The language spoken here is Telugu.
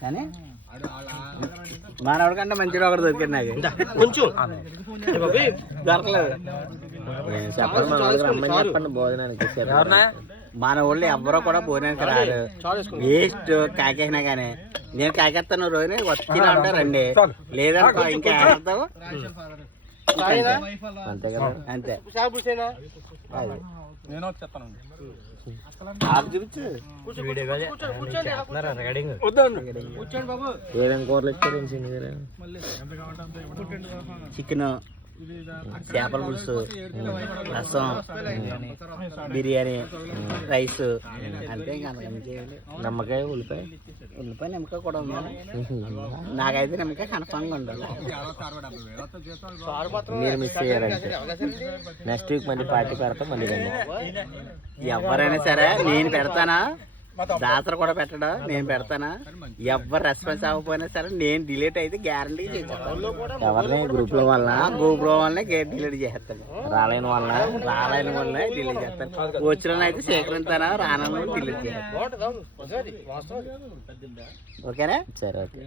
కానీ మనవాడికంటే మంచిగా ఒకటి దొరికింది నాకు కొంచెం దొరకలేదు. చెప్పండి భోజనానికి మన వాళ్ళు ఎవ్వరూ కూడా భోజనానికి రారు. వేస్ట్ కాకేసినా కానీ నేను కాకేస్తాను రోజు వచ్చినా ఉంటారండి లేదనుకో ఇంకా ఆడతావు అంతే కదా. అంతే చికెన్, చేపల పులుసు, రసం, బిర్యానీ, రైస్ అంతే. ఇంకా నిమ్మకాయ, ఉల్లిపాయ నిమ్మకాయ కూడా ఉండాలి. నాకైతే నిమ్మకాయ కన్ఫామ్గా ఉండాలి. మీరు మిస్ చేయాలంటే నెక్స్ట్ వీక్ మళ్ళీ పార్టీ పెడతాం. మళ్ళీ ఎవరైనా సరే నేను పెడతానా, దాసర కూడా పెట్టడా నేను పెడతానా. ఎవరు రెస్పాన్స్ అవ్వకపోయినా సరే నేను డిలీట్ అయితే గ్యారంటీ చేస్తాను. ఎవరిని గ్రూప్లో వల్ల డిలీట్ చేస్తాను. రాలేని వల్ల డిలీట్ చేస్తాను. వచ్చిన అయితే సేకరించానా, రానని డిలీట్ చేస్తాను. ఓకేనా? సరే ఓకే.